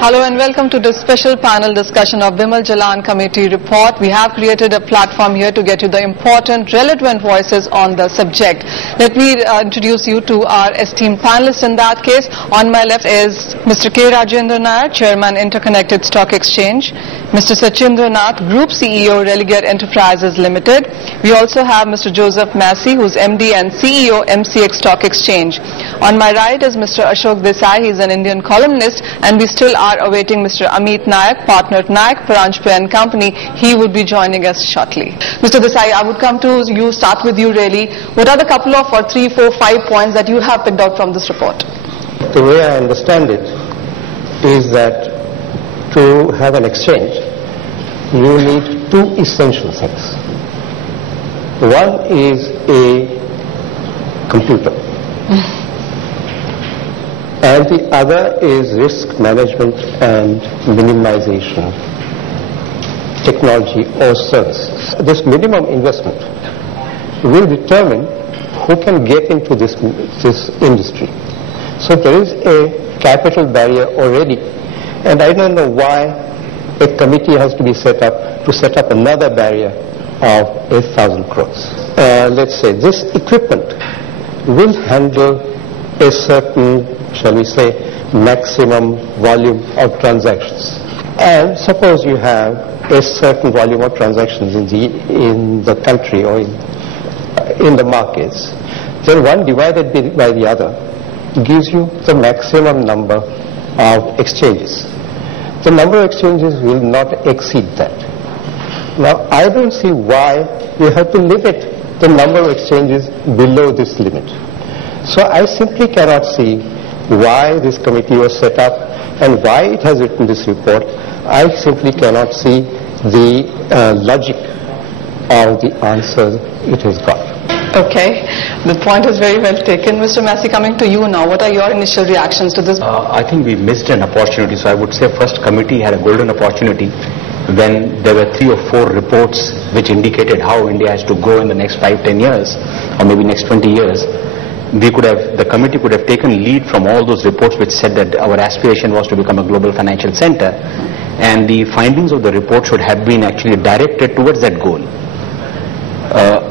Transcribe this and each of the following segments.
Hello and welcome to this special panel discussion of Vimal Jalan Committee report. We have created a platform here to get you the important, relevant voices on the subject. Let me introduce you to our esteemed panelists in that case. On my left is Mr. K. Rajendra Nair, Chairman, Interconnected Stock Exchange. Mr. Shachindra Nath, Group CEO, Religare Enterprises Limited. We also have Mr. Joseph Massey, who's MD and CEO, MCX Stock Exchange. On my right is Mr. Ashok Desai. He's an Indian columnist, and we still are awaiting Mr. Amit Nayak, partner at Nayak, Paranjpe and Company. He would be joining us shortly. Mr. Desai, I would come to you, start with you really. What are the couple of 3, 4, 5 points that you have picked out from this report? The way I understand it is that to have an exchange, you need two essential things. One is a computer. And the other is risk management and minimization technology or services. This minimum investment will determine who can get into this industry. So there is a capital barrier already, and I don't know why a committee has to be set up to set up another barrier of 8,000 crores. Let's say this equipment will handle a certain, shall we say, maximum volume of transactions. And suppose you have a certain volume of transactions in the country or in the markets, then one divided by the other gives you the maximum number of exchanges. The number of exchanges will not exceed that. Now, I don't see why you have to limit the number of exchanges below this limit. So I simply cannot see why this committee was set up and why it has written this report. I simply cannot see the logic of the answers it has got. Okay, the point is very well taken. Mr. Massey, coming to you now, what are your initial reactions to this? I think we missed an opportunity. So I would say first committee had a golden opportunity when there were 3 or 4 reports which indicated how India has to go in the next 5-10 years or maybe next 20 years. The committee could have taken lead from all those reports which said that our aspiration was to become a global financial center, and the findings of the report should have been actually directed towards that goal.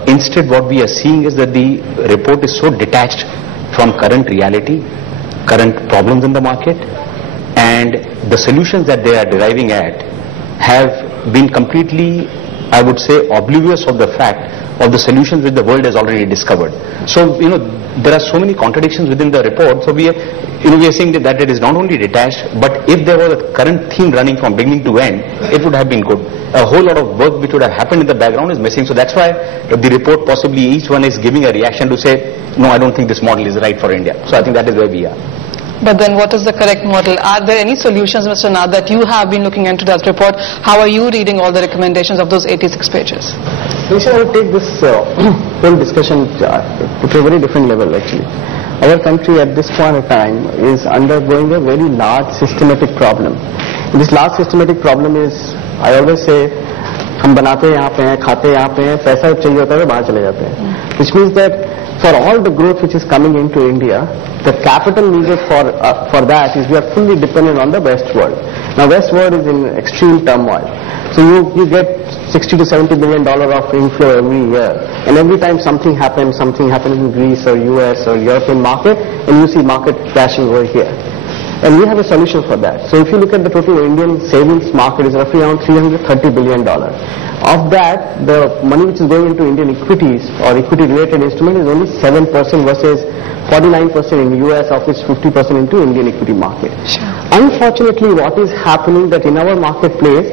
Instead, what we are seeing is that the report is so detached from current reality, current problems in the market, and the solutions that they are deriving at have been completely, I would say, oblivious of the fact of the solutions which the world has already discovered. So, there are so many contradictions within the report. So we are saying that it is not only detached, but if there was a current theme running from beginning to end, it would have been good. A whole lot of work which would have happened in the background is missing. So that's why the report, possibly each one is giving a reaction to say, no, I don't think this model is right for India. So I think that is where we are. But then what is the correct model? Are there any solutions, Mr. Nath, that you have been looking into that report? How are you reading all the recommendations of those 86 pages? I will take this whole discussion to a very different level actually. Our country at this point of time is undergoing a very large systematic problem. And this large systematic problem is, I always say, हम बनाते यहाँ पे हैं, खाते यहाँ पे हैं, पैसा चाहिए होता है बाहर चले जाते हैं. Which means that for all the growth which is coming into India, the capital needed for that is we are fully dependent on the West world. Now West world is in extreme turmoil. So you get $60 to $70 billion of inflow every year, and every time something happens in Greece or US or European market, and you see market crashing over here. And we have a solution for that. So if you look at the total Indian savings market is roughly around $330 billion. Of that, the money which is going into Indian equities or equity-related instrument is only 7% versus 49% in the US, of which 50% into Indian equity market. Sure. Unfortunately, what is happening that in our marketplace,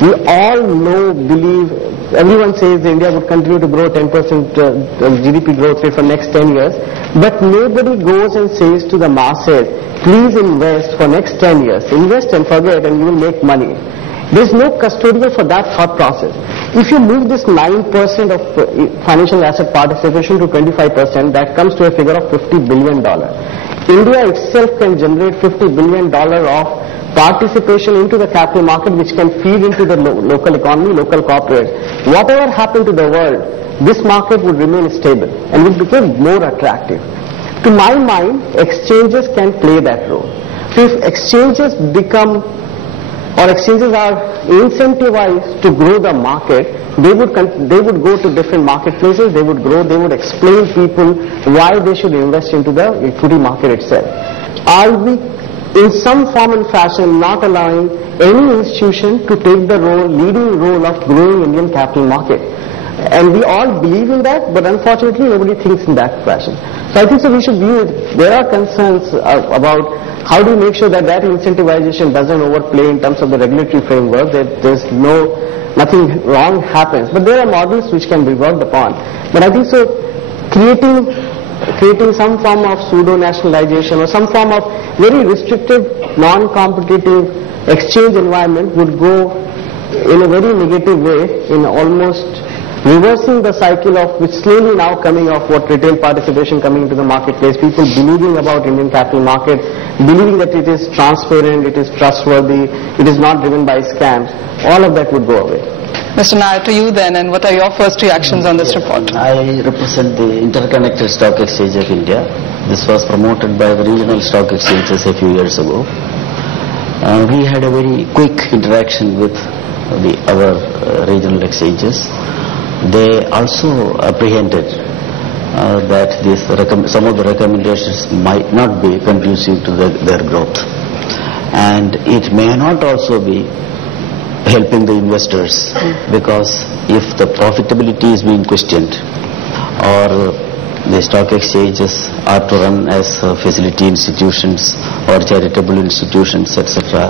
we all believe, everyone says India would continue to grow 10% GDP growth rate for next 10 years, but nobody goes and says to the masses, please invest for next 10 years. Invest and forget and you will make money. There is no custodian for that thought process. If you move this 9% of financial asset participation to 25%, that comes to a figure of $50 billion. India itself can generate $50 billion of participation into the capital market, which can feed into the local economy, local corporates. Whatever happened to the world, this market would remain stable and would become more attractive. To my mind, exchanges can play that role. if exchanges become, or exchanges are incentivized to grow the market, they would go to different marketplaces, they would grow, they would explain people why they should invest into the equity market itself. Are we in some form and fashion not allowing any institution to take the leading role of growing Indian capital market? And we all believe in that, but unfortunately nobody thinks in that fashion. So I think we should view it. There are concerns about how do you make sure that incentivization doesn't overplay in terms of the regulatory framework, that there's nothing wrong happens. But there are models which can be worked upon. But I think creating some form of pseudo-nationalization or some form of very restrictive, non-competitive exchange environment would go in a very negative way in almost reversing the cycle of which slowly now coming of what retail participation coming into the marketplace, people believing about Indian capital market, believing that it is transparent, it is trustworthy, it is not driven by scams. All of that would go away. Mr. Nair, to you then, and what are your first reactions on this report? I represent the Interconnected Stock Exchange of India. This was promoted by the regional stock exchanges a few years ago. We had a very quick interaction with our regional exchanges. They also apprehended that some of the recommendations might not be conducive to their growth, and it may not also be helping the investors, because if the profitability is being questioned or the stock exchanges are to run as facility institutions or charitable institutions, etc.,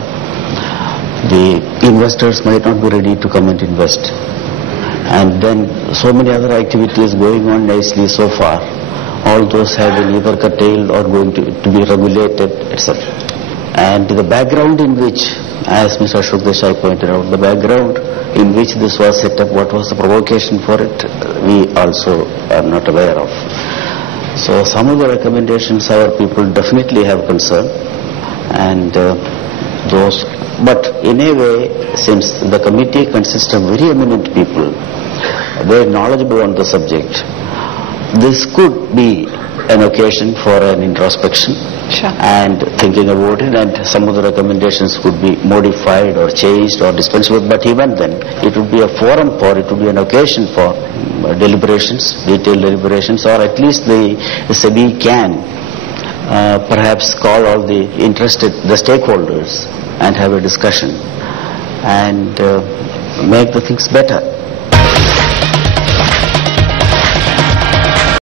the investors might not be ready to come and invest. And then so many other activities going on nicely so far, all those have been either curtailed or going to be regulated, etc. And the background in which, as Mr. Ashok Desai pointed out, the background in which this was set up, what was the provocation for it, we also are not aware of. So some of the recommendations our people definitely have concern, and but in a way, since the committee consists of very eminent people, very knowledgeable on the subject, this could be an occasion for an introspection. Sure. And thinking about it, and some of the recommendations could be modified or changed or dispensed with, but even then it would be a forum for, it would be an occasion for deliberations, detailed deliberations, or at least the SEBI can perhaps call all the stakeholders and have a discussion and make the things better.